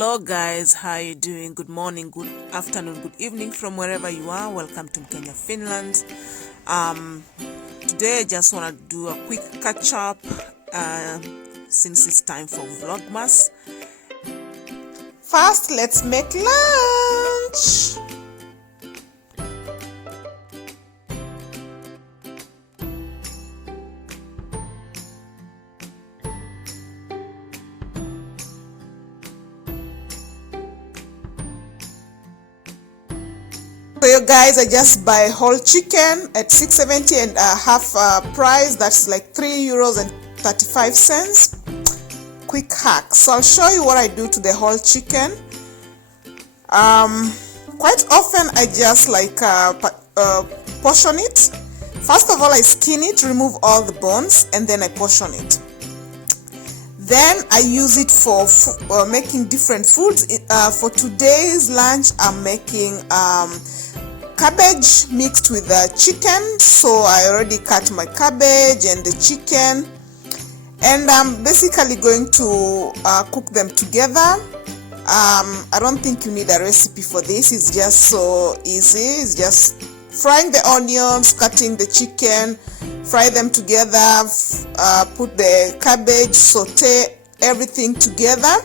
Hello guys, how you doing? Good morning, good afternoon, good evening from wherever you are. Welcome to Kenya, Finland. Today I just want to do a quick catch up since it's time for Vlogmas. First, let's make lunch. So you guys, I just buy whole chicken at 6.70 and half price. That's like €3.35. Quick hack. So I'll show you what I do to the whole chicken. Quite often I just like portion it. First of all, I skin it, remove all the bones, and then I portion it. Then I use it for making different foods. For today's lunch, I'm making cabbage mixed with the chicken. So I already cut my cabbage and the chicken, and I'm basically going to cook them together. I don't think you need a recipe for this. It's just so easy. It's just frying the onions, cutting the chicken, fry them together, put the cabbage, saute everything together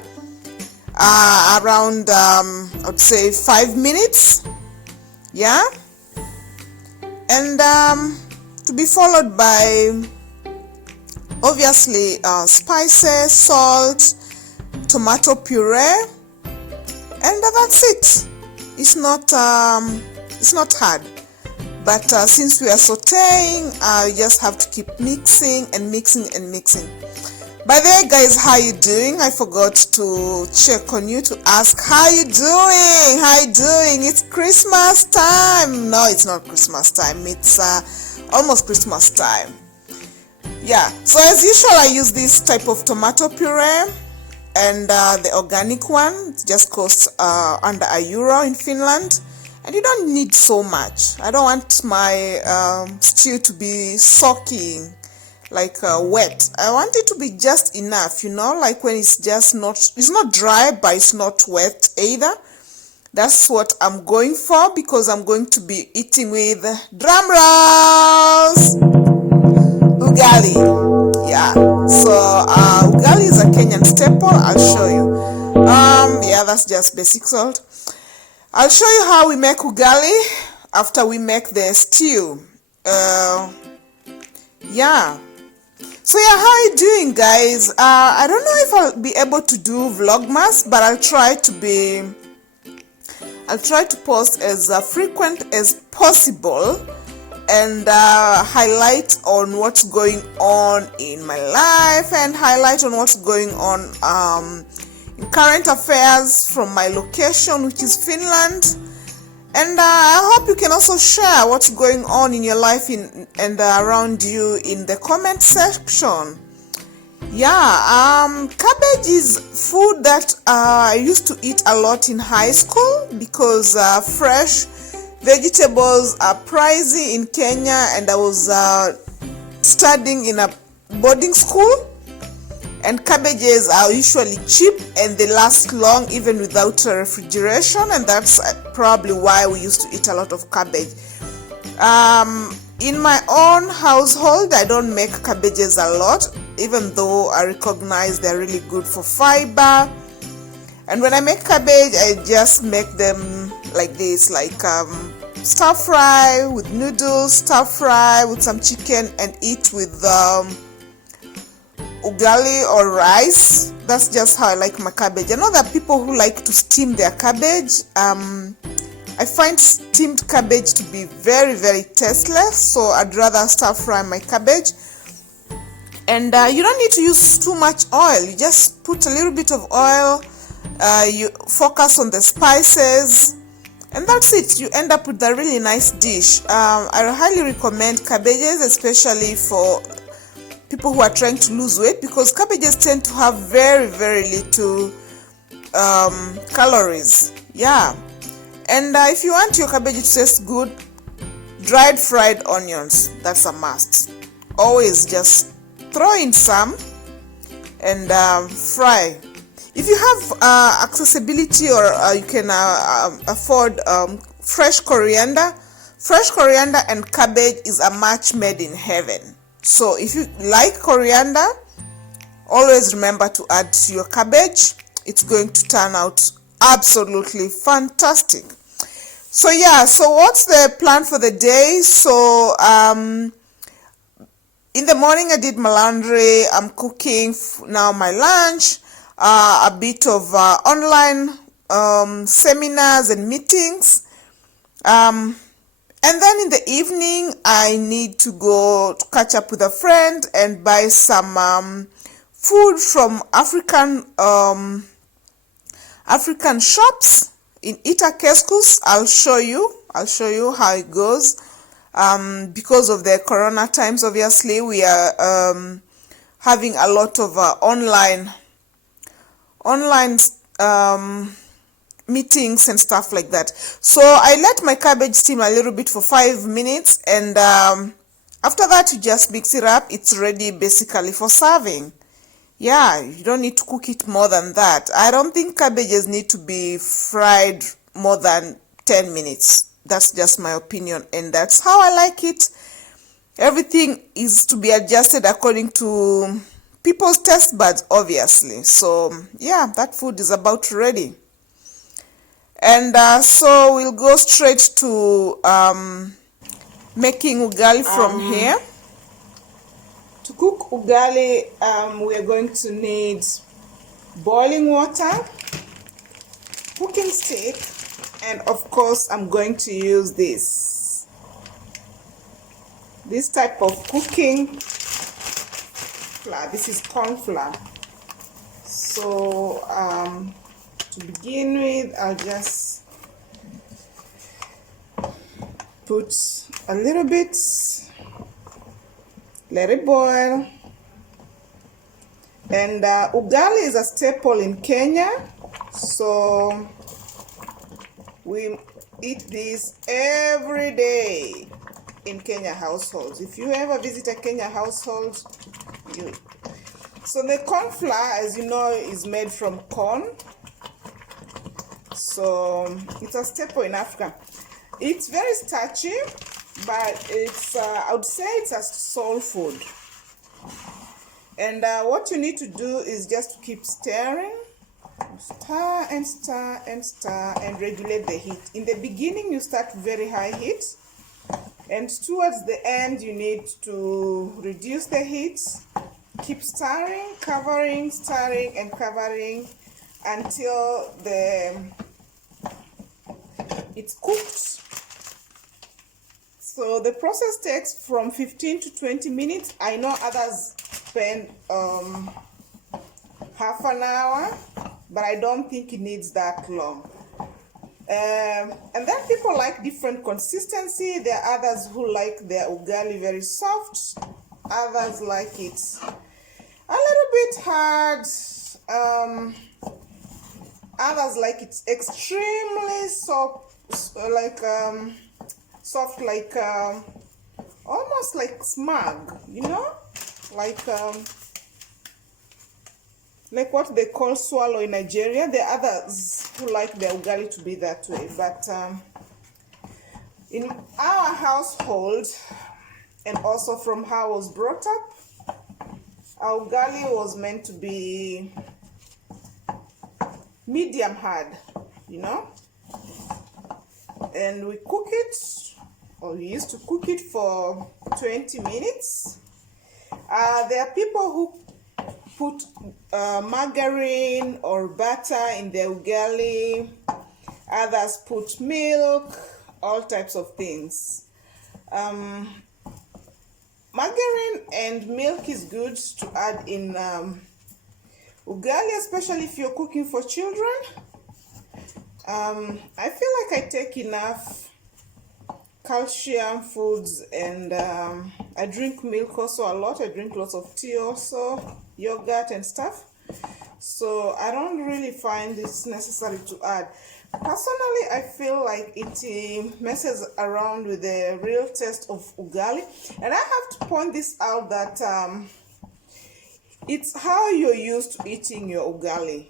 around I would say 5 minutes, yeah, and to be followed by obviously spices, salt, tomato puree, and that's it. It's not hard. But since we are sauteing, you just have to keep mixing and mixing and mixing. By the way, guys, how you doing? I forgot to check on you to ask how you doing. How you doing? It's Christmas time. No, it's not Christmas time. It's almost Christmas time. Yeah. So as usual, I use this type of tomato puree, and the organic one. It just costs under €1 in Finland. And you don't need so much. I don't want my stew to be soaking, like wet. I want it to be just enough, you know, like when it's just it's not dry, but it's not wet either. That's what I'm going for, because I'm going to be eating with drum rolls, ugali. Yeah, so ugali is a Kenyan staple. I'll show you. Yeah, that's just basic salt. I'll show you how we make ugali after we make the stew. Yeah. So yeah, how are you doing, guys? I don't know if I'll be able to do Vlogmas, but I'll try to post as frequent as possible and highlight on what's going on in my life and highlight on what's going on in current affairs from my location, which is Finland. And I hope you can also share what's going on in your life and around you in the comment section. Yeah, cabbage is food that I used to eat a lot in high school, because fresh vegetables are pricey in Kenya, and I was studying in a boarding school. And cabbages are usually cheap and they last long even without refrigeration, and that's probably why we used to eat a lot of cabbage. In my own household, I don't make cabbages a lot, even though I recognize they're really good for fiber. And when I make cabbage, I just make them like this, like stir fry with noodles, stir fry with some chicken, and eat with ugali or rice. That's just how I like my cabbage. I know that people who like to steam their cabbage. I find steamed cabbage to be very, very tasteless, so I'd rather stir fry my cabbage. And you don't need to use too much oil. You just put a little bit of oil, you focus on the spices, and that's it. You end up with a really nice dish. I highly recommend cabbages, especially for people who are trying to lose weight, because cabbages tend to have very, very little calories. Yeah. And if you want your cabbage to taste good, dried fried onions, that's a must. Always just throw in some and fry. If you have accessibility, or you can afford fresh coriander and cabbage is a match made in heaven. So if you like coriander, always remember to add to your cabbage. It's going to turn out absolutely fantastic. So yeah, so what's the plan for the day? So in the morning I did my laundry. I'm cooking now my lunch, a bit of online seminars and meetings, and then in the evening I need to go to catch up with a friend and buy some food from African shops in Itakeskus. I'll show you how it goes. Because of the corona times, obviously we are having a lot of online meetings and stuff like that. So I let my cabbage steam a little bit for 5 minutes, and after that you just mix it up. It's ready basically for serving. Yeah, you don't need to cook it more than that. I don't think cabbages need to be fried more than 10 minutes. That's just my opinion, and that's how I like it. Everything is to be adjusted according to people's taste buds, obviously. So yeah, that food is about ready. And so we'll go straight to making ugali from here. To cook ugali, we are going to need boiling water, cooking stick, and of course I'm going to use this type of cooking flour. This is corn flour. So to begin with, I'll just put a little bit, let it boil. And ugali is a staple in Kenya, so we eat this every day in Kenya households. If you ever visit a Kenya household, so the corn flour, as you know, is made from corn, so it's a staple in Africa. It's very starchy, but it's I would say it's a soul food. And what you need to do is just to keep stirring, stir and stir and stir, and regulate the heat. In the beginning you start very high heat, and towards the end you need to reduce the heat. Keep stirring, covering, stirring and covering until it's cooked. So the process takes from 15 to 20 minutes. I know others spend half an hour, but I don't think it needs that long. And then people like different consistency. There are others who like their ugali very soft. Others like it a little bit hard. Others like it extremely soft, soft, like almost like smug, you know, like what they call swallow in Nigeria. There are others who like their ugali to be that way, but in our household, and also from how I was brought up, our ugali was meant to be medium hard, you know, and we cook it, or we used to cook it for 20 minutes. There are people who put margarine or butter in their ugali. Others put milk, all types of things. Margarine and milk is good to add in ugali, especially if you're cooking for children. I feel like I take enough calcium foods, and I drink milk also a lot. I drink lots of tea also, yogurt and stuff. So I don't really find this necessary to add. Personally, I feel like it messes around with the real taste of ugali. And I have to point this out that It's how you're used to eating your ugali.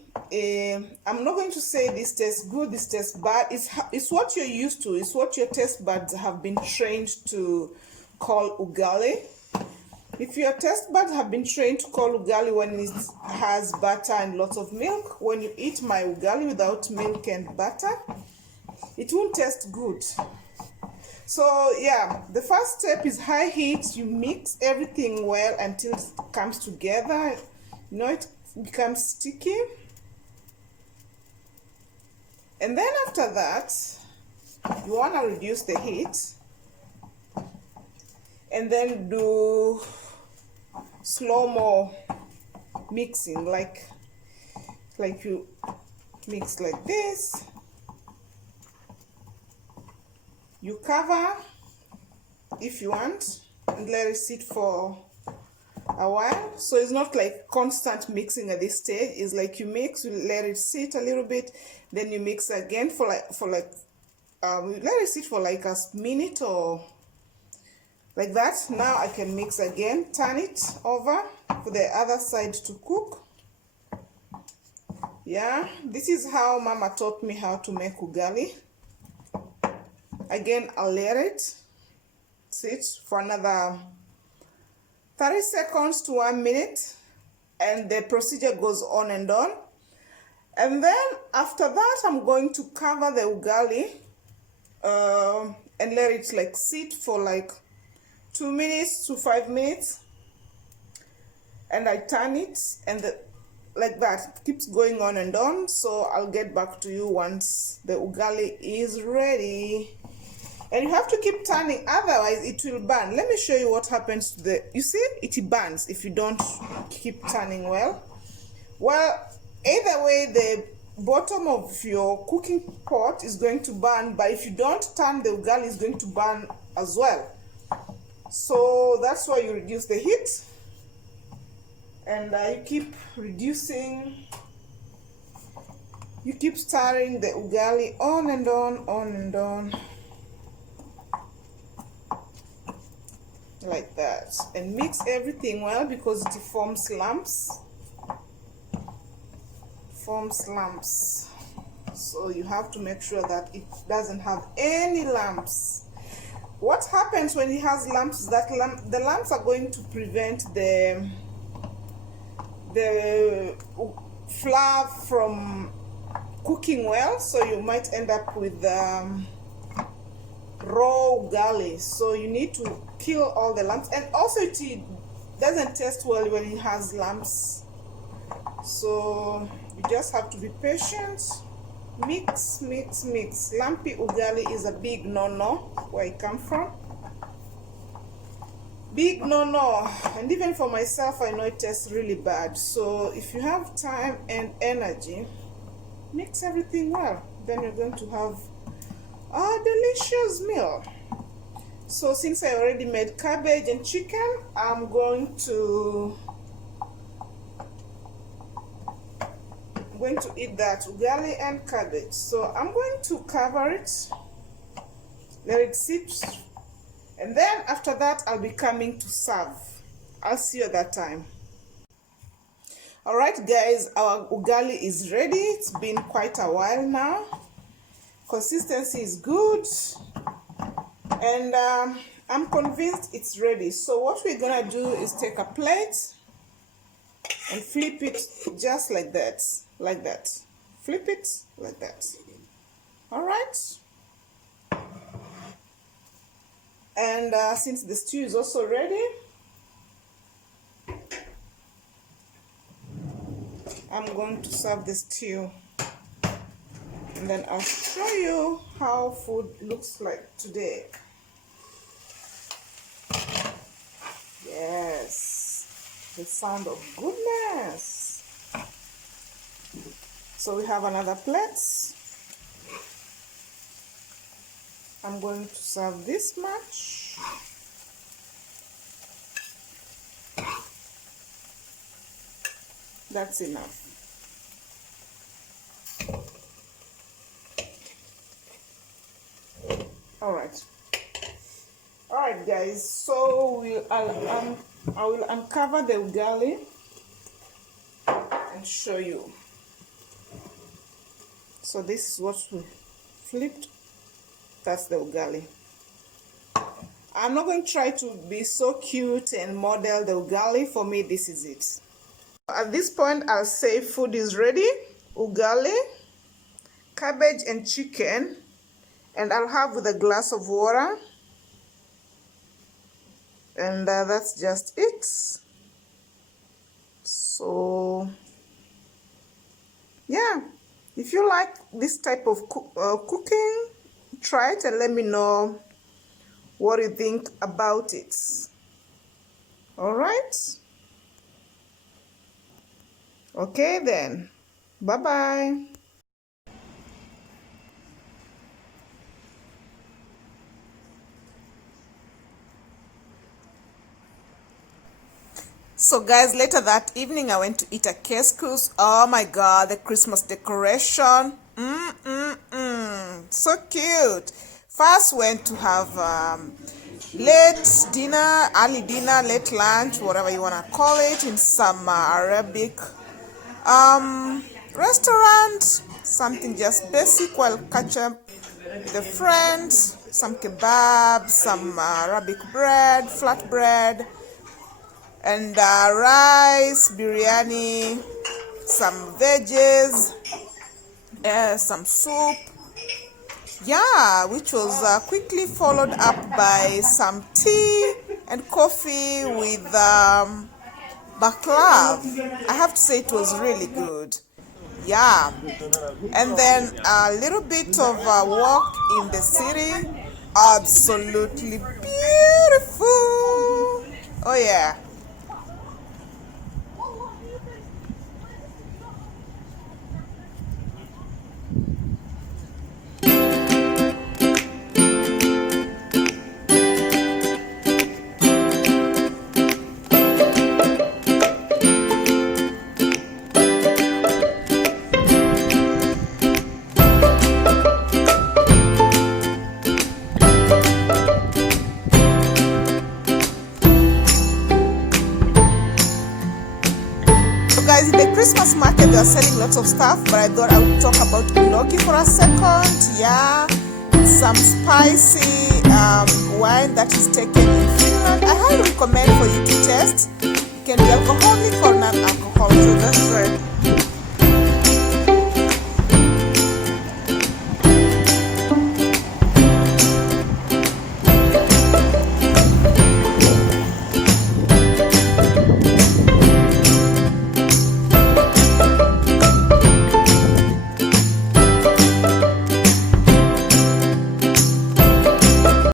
I'm not going to say this tastes good, this tastes bad. It's what you're used to. It's what your taste buds have been trained to call ugali. If your taste buds have been trained to call ugali when it has butter and lots of milk, when you eat my ugali without milk and butter, it won't taste good. So yeah, the first step is high heat. You mix everything well until it comes together. You know, it becomes sticky. And then after that, you want to reduce the heat and then do slow-mo mixing, like you mix like this. You cover if you want and let it sit for a while. So it's not like constant mixing at this stage. It's like you mix, you let it sit a little bit, then you mix again let it sit for like a minute or like that. Now I can mix again, turn it over for the other side to cook. Yeah, this is how Mama taught me how to make ugali. Again, I'll let it sit for another 30 seconds to 1 minute, and the procedure goes on and on. And then after that, I'm going to cover the ugali and let it like sit for like 2 minutes to 5 minutes, and I turn it, and like that it keeps going on and on. So I'll get back to you once the ugali is ready. And you have to keep turning, otherwise it will burn. Let me show you what happens to you see, it burns if you don't keep turning well. Well, either way, the bottom of your cooking pot is going to burn, but if you don't turn, the ugali is going to burn as well. So that's why you reduce the heat, and you keep reducing, you keep stirring the ugali on and on, like that, and mix everything well because it forms lumps. So you have to make sure that it doesn't have any lumps. What happens when it has lumps is that the lumps are going to prevent the flour from cooking well, so you might end up with raw ugali. So you need to kill all the lumps, and also it doesn't taste well when it has lumps. So you just have to be patient. Mix. Lumpy ugali is a big no-no where I come from. Big no-no, and even for myself I know it tastes really bad. So if you have time and energy, mix everything well, then you're going to have a delicious meal. So since I already made cabbage and chicken, I'm going to eat that ugali and cabbage. So I'm going to cover it, let it sit, and then after that I'll be coming to serve. I'll see you at that time. Alright guys, our ugali is ready. It's been quite a while now. Consistency is good, and I'm convinced it's ready. So what we're gonna do is take a plate and flip it just like that, flip it like that. All right, and since the stew is also ready, I'm going to serve the stew, and then I'll show you how food looks like today. Yes, the sound of goodness. So we have another plate. I'm going to serve this much. That's enough. All right guys, so I will uncover the ugali and show you. So this is what we flipped. That's the ugali. I'm not going to try to be so cute and model the ugali. For me, this is it. At this point, I'll say food is ready. Ugali, cabbage and chicken, and I'll have with a glass of water. And that's just it. So yeah, if you like this type of cooking, try it and let me know what you think about it. All right. Okay then. Bye bye. So guys, later that evening I went to eat at Keskus. Oh my god, the Christmas decoration. So cute. First went to have late dinner, early dinner, late lunch, whatever you want to call it, in some Arabic restaurant. Something just basic while catch up with a friend. Some kebab, some Arabic bread, flat bread, and rice, biryani, some veggies, some soup. Yeah, which was quickly followed up by some tea and coffee with baklava. I have to say it was really good. Yeah, and then a little bit of a walk in the city. Absolutely beautiful. Oh yeah. Guys, in the Christmas market they are selling lots of stuff, but I thought I would talk about ugali for a second. Yeah, some spicy wine that is taken in Finland. I highly recommend for you to test. It can be alcoholic or non-alcoholic. So that's right.